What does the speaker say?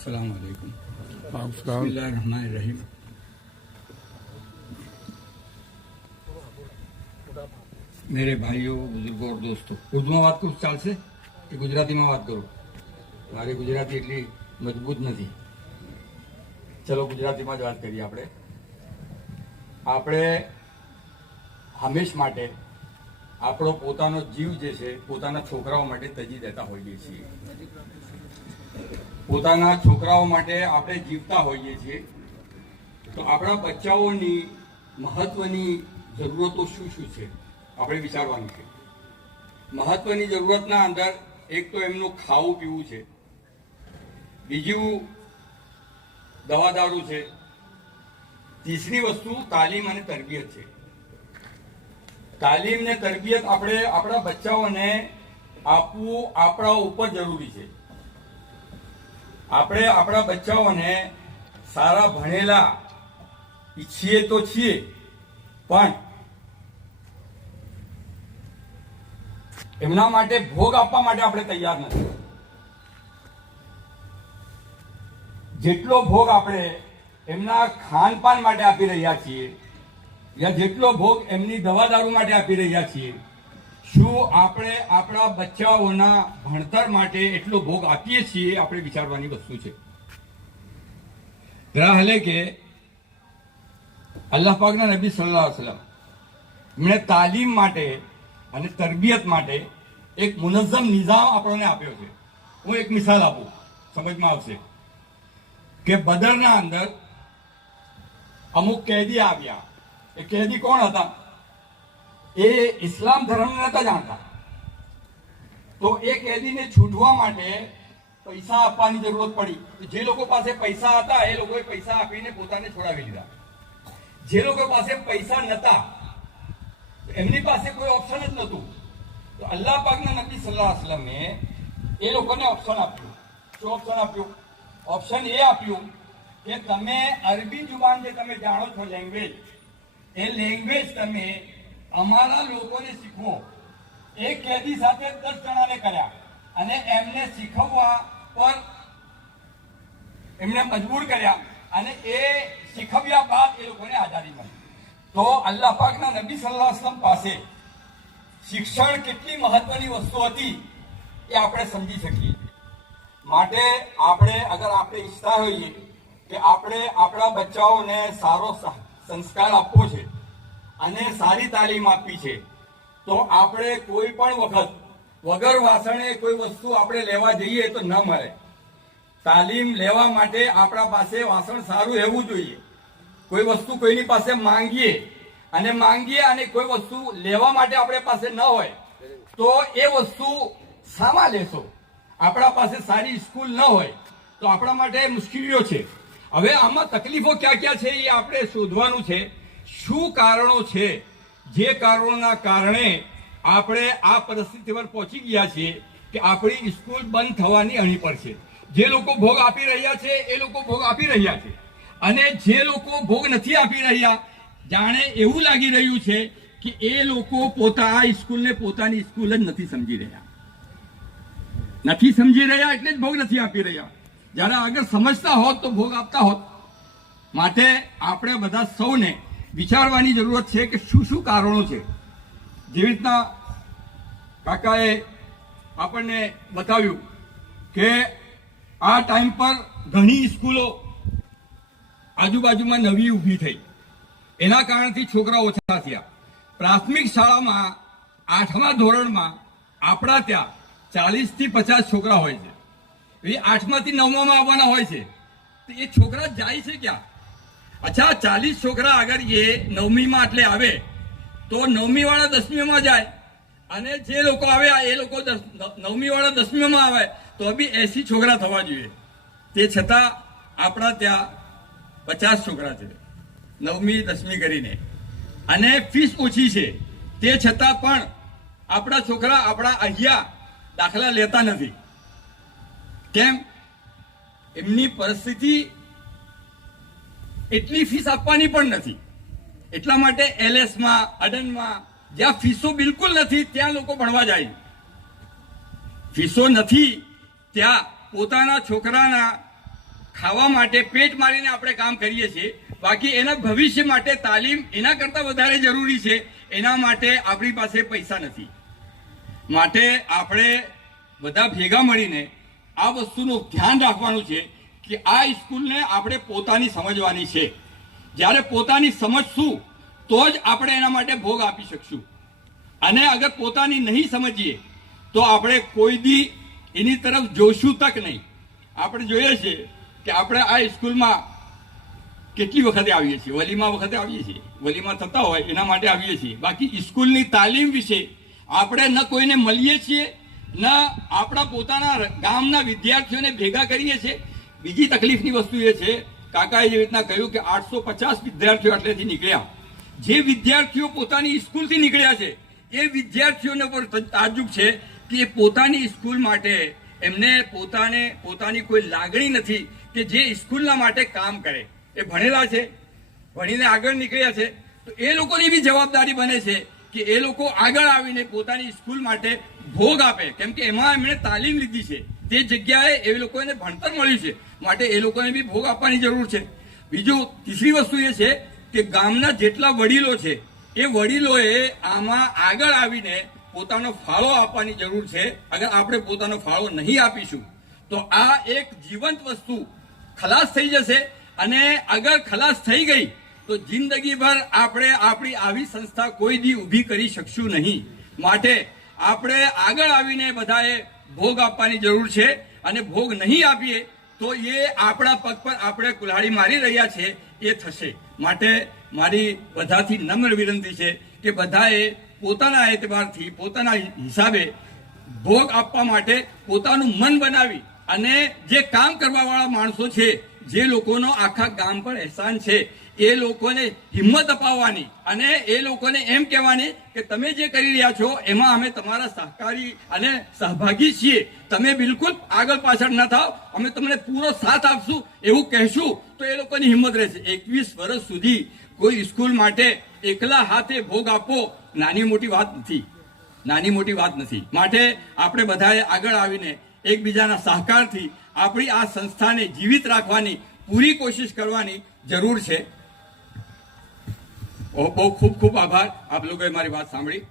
अस्सलाम वालेकुम। बिस्मिल्लाहिर्रहमानिर्रहीम। मेरे भाइयों, बुजुर्गों और दोस्तों, उर्दू में बात करूँ चाल से कि गुजराती में बात करूँ? મારી ગુજરાતી એટલી મજબૂત નથી. ચલો ગુજરાતીમાં જ વાત કરીએ. આપણે હંમેશ માટે આપણો પોતાનો જીવ જે છે પોતાના છોકરાઓ માટે તજી દેતા હોઈએ છીએ. પોતાના છોકરાઓ માટે આપણે જીવતા હોઈએ છીએ. તો આપણા બચ્ચાઓની મહત્વની જરૂરતો શું શું છે આપણે વિચારવાનું છે. મહત્વની જરૂરતના અંદર એક તો એમનું ખાવું પીવું છે, બીજું દવા દારૂ છે, ત્રીસરી વસ્તુ તાલીમ અને તરબિયત છે. તાલીમ ને તરબિયત આપણે આપણા બચ્ચાઓને આપવું આપણા ઉપર જરૂરી છે. આપણે આપણા બચ્ચાઓને સારા ભણેલા ઈચ્છીએ તો છીએ, પણ એમના માટે ભોગ આપવા માટે આપણે તૈયાર નથી. જેટલો ભોગ આપણે એમના ખાનપાન માટે આપી રહ્યા છીએ, યા જેટલો ભોગ એમની દવા દારૂ માટે આપી રહ્યા છીએ, શું આપણે આપણા બચ્ચાઓના ભણતર માટે એટલો ભોગ આપીએ છીએ? આપણે વિચારવાની વસ્તુ છે. જરા હલે કે અલ્લાહ પાકના નબી સલ્લલ્લાહુ અલૈહિ વસલ્લમ એમણે તાલીમ માટે અને તરબિયત માટે એક મુનઝ્ઝમ નિઝામ આપણને આપ્યો છે. હું એક મિસાલ આપું, સમજમાં આવશે કે બદરના અંદર અમુક કેદી આવ્યા. એ કેદી કોણ હતા? એ ઇસ્લામ ધર્મ નતા જાણતા. તો એ કેદીને છૂટવા માટે પૈસા આપવાની જરૂરત પડી. જે લોકો પાસે પૈસા હતા એ લોકોએ પૈસા આપીને પોતાને છોડાવી લીધા. જે લોકો પાસે પૈસા નતા એમની પાસે કોઈ ઓપ્શન જ નહોતું. તો અલ્લાહ પાકના નબી સલ્લલ્લાહુ અલૈહિ વસલ્લમે એ લોકોને ઓપ્શન આપ્યું. શું ઓપ્શન આપ્યું? ઓપ્શન એ આપ્યું કે તમે અરબી જુબાન જે તમે જાણો છો, લેંગ્વેજ, એ લેંગ્વેજ તમે અમારા લોકોને શીખવો. એક કેદી સાથે 10 જણાને કર્યા અને એમને શીખવવા પર એમને મજબૂર કર્યા અને એ શીખવ્યા બાદ એ લોકોને આઝાદી મળી. તો અલ્લાહ પાકના નબી સલ્લલ્લાહુ અલૈહિ વસલ્લમ પાસે શિક્ષણ કેટલી મહત્વની વસ્તુ હતી એ આપણે સમજી શકીએ. માટે આપણે અગર આપણે ઈચ્છતા હોઈએ કે આપણે આપણા બચ્ચાઓને સારો સંસ્કાર આપવો છે અને સારી તાલીમ આપવી છે, તો આપણે કોઈ પણ વખત વગર વાસણે કોઈ વસ્તુ આપણે લેવા જઈએ તો ન મળે. તાલીમ લેવા માટે આપણા પાસે વાસણ સારું રહેવું જોઈએ. કોઈ વસ્તુ કોઈની પાસે માંગીએ અને કોઈ વસ્તુ લેવા માટે આપણે પાસે ન હોય તો એ વસ્તુ શામાં લેશો? આપણા પાસે સારી સ્કૂલ ન હોય તો આપણા માટે મુશ્કેલીઓ છે. હવે આમાં તકલીફો ક્યાં ક્યાં છે એ આપણે શોધવાનું છે. શું કારણો છે જે કારણોના કારણે આપણે આ પરિસ્થિતિ પર પહોંચી ગયા છીએ કે આપણી સ્કૂલ બંધ થવાની અણી પર છે? જે લોકો ભોગ આપી રહ્યા છે એ લોકો ભોગ આપી રહ્યા છે, અને જે લોકો ભોગ નથી આપી રહ્યા, જાણે એવું લાગી રહ્યું છે કે એ લોકો આ સ્કૂલને પોતાની સ્કૂલ જ નથી સમજી રહ્યા. એટલે જ ભોગ નથી આપી રહ્યા. જ્યારે આગળ સમજતા હોત તો ભોગ આપતા હોત. માટે આપણે બધા સૌને વિચારવાની જરૂરત છે કે શું શું કારણો છે. જેવી રીતના કાકાએ આપણને બતાવ્યું કે આ ટાઈમ પર ઘણી સ્કૂલો આજુબાજુમાં નવી ઊભી થઈ, એના કારણથી છોકરા ઓછા થયા. પ્રાથમિક શાળામાં 8મા ધોરણમાં આપણા ત્યાં 40 થી 50 છોકરા હોય છે. એ 8માંથી 9માં આવવાના હોય છે. તો એ છોકરા જાય છે ક્યાં? અચ્છા, 40 છોકરા અગર એ 9મીમાં એટલે આવે તો 9મી વાળા 10મીમાં જાય, અને જે લોકો આવે એ લોકો 9મી વાળા 10મીમાં આવે તો બી 80 છોકરા થવા જોઈએ. તે છતાં આપણા ત્યાં 50 છોકરા છે 9મી 10મી કરીને, અને ફીસ ઓછી છે. તે છતાં પણ આપણા છોકરા આપણા અહીંયા દાખલા લેતા નથી. કેમ? એમની પરિસ્થિતિ એટલી ફીસ આપવાની પણ નથી. એટલા માટે એલએસમાં, અડનમાં, જ્યાં ફીસો બિલકુલ નથી ત્યાં લોકો ભણવા જાય. ફીસો નથી ત્યાં પોતાના છોકરાના ખાવા માટે પેટ મારીને આપણે કામ કરીએ છીએ, બાકી એના ભવિષ્ય માટે તાલીમ એના કરતાં વધારે જરૂરી છે. એના માટે આપણી પાસે પૈસા નથી. માટે આપણે બધા ભેગા મળીને આ વસ્તુનું ધ્યાન રાખવાનું છે કે આ સ્કૂલને આપણે પોતાની સમજવાની છે. જ્યારે પોતાની સમજશું તો જ આપણે એના માટે ભોગ આપી શકશું. અને અગર પોતાની નહીં સમજીએ તો આપણે કોઈ દી એની તરફ જોશું તક નહીં. આપણે જોઈએ છીએ કે આપણે આ સ્કૂલમાં કેટલી વખતે આવીએ છીએ, વલીમા વખતે આવીએ છીએ, વલીમા થતા હોય એના માટે આવીએ છીએ. બાકી સ્કૂલની તાલીમ વિશે આપણે ન કોઈને મળીએ છીએ, ન આપણા પોતાના ગામના વિદ્યાર્થીઓને ભેગા કરીએ છીએ. બીજી તકલીફની વસ્તુ એ છે, કાકાએ જે રીતના કહ્યું કે 850 વિદ્યાર્થીઓ એટલેથી નીકળ્યા. જે વિદ્યાર્થીઓ પોતાની સ્કૂલથી નીકળ્યા છે એ વિદ્યાર્થીઓને પણ તાજુબ છે કે પોતાની સ્કૂલ માટે એમને પોતાની કોઈ લાગણી નથી કે જે સ્કૂલના માટે કામ કરે. એ ભણેલા છે, ભણીને આગળ નીકળ્યા છે, તો એ લોકોની બી જવાબદારી બને છે કે એ લોકો આગળ આવીને પોતાની સ્કૂલ માટે ભોગ આપે. કેમ કે એમાં એમણે તાલીમ લીધી છે, તે જગ્યાએ એ લોકોને ભણતર મળ્યું છે, માટે એ લોકોને બી ભોગ આપવાની જરૂર છે. બીજું ત્રીજી વસ્તુ એ છે કે ગામના જેટલા વડીલો છે એ વડીલોએ આમાં આગળ આવીને પોતાનો ફાળો આપવાની જરૂર છે. અગર આપણે પોતાનો ફાળો નહીં આપીશું તો આ એક જીવંત વસ્તુ ખલાસ થઈ જશે. અને અગર ખલાસ થઈ ગઈ તો જિંદગીભર આપણે આપણી આવી સંસ્થા કોઈ દી ઊભી કરી શકશું નહીં. માટે આપણે આગળ આવીને બધાએ ભોગ આપવાની જરૂર છે. અને ભોગ નહીં આપીએ તો એ આપણા પગ પર આપણે કુલ્હાડી મારી રહ્યા છે એ થશે. માટે મારી બધાથી નમ્ર વિનંતી છે કે બધાએ પોતાના એતબારથી પોતાના હિસાબે ભોગ આપવા માટે પોતાનું મન બનાવી અને જે કામ કરવાવાળા માણસો છે, જે લોકોનો આખા ગામ પર અહેસાન છે, એ લોકોને હિંમત અપાવવાની અને એ લોકોને એમ કહેવાની કે તમે જે કરી રહ્યા છો એમાં અમે તમારા સહકારી અને સહભાગી છીએ. તમે બિલકુલ આગળ પાછળ ન થાવ, અમે તમને પૂરો સાથ આપશું એવું કહેશું તો એ લોકોની હિંમત રહેશે. 21 વર્ષ સુધી કોઈ સ્કૂલ માટે એકલા હાથે ભોગ આપવો નાની મોટી વાત નથી, નાની મોટી વાત નથી. માટે આપણે બધાએ આગળ આવીને એકબીજાના સહકારથી આપણી આ સંસ્થાને જીવિત રાખવાની પૂરી કોશિશ કરવાની જરૂર છે. બહુ ખૂબ ખૂબ આભાર. આપ લોકોએ મારી વાત સાંભળી.